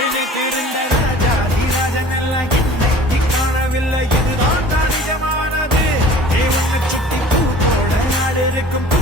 எழுந்திருந்த ராஜாதி ராஜன் எல்லாம் இன்னைக்கு காணவில்லை. இதுதான் தான் நிஜமானது. உன்னை சுத்தி பூ போட நாடு இருக்கும்.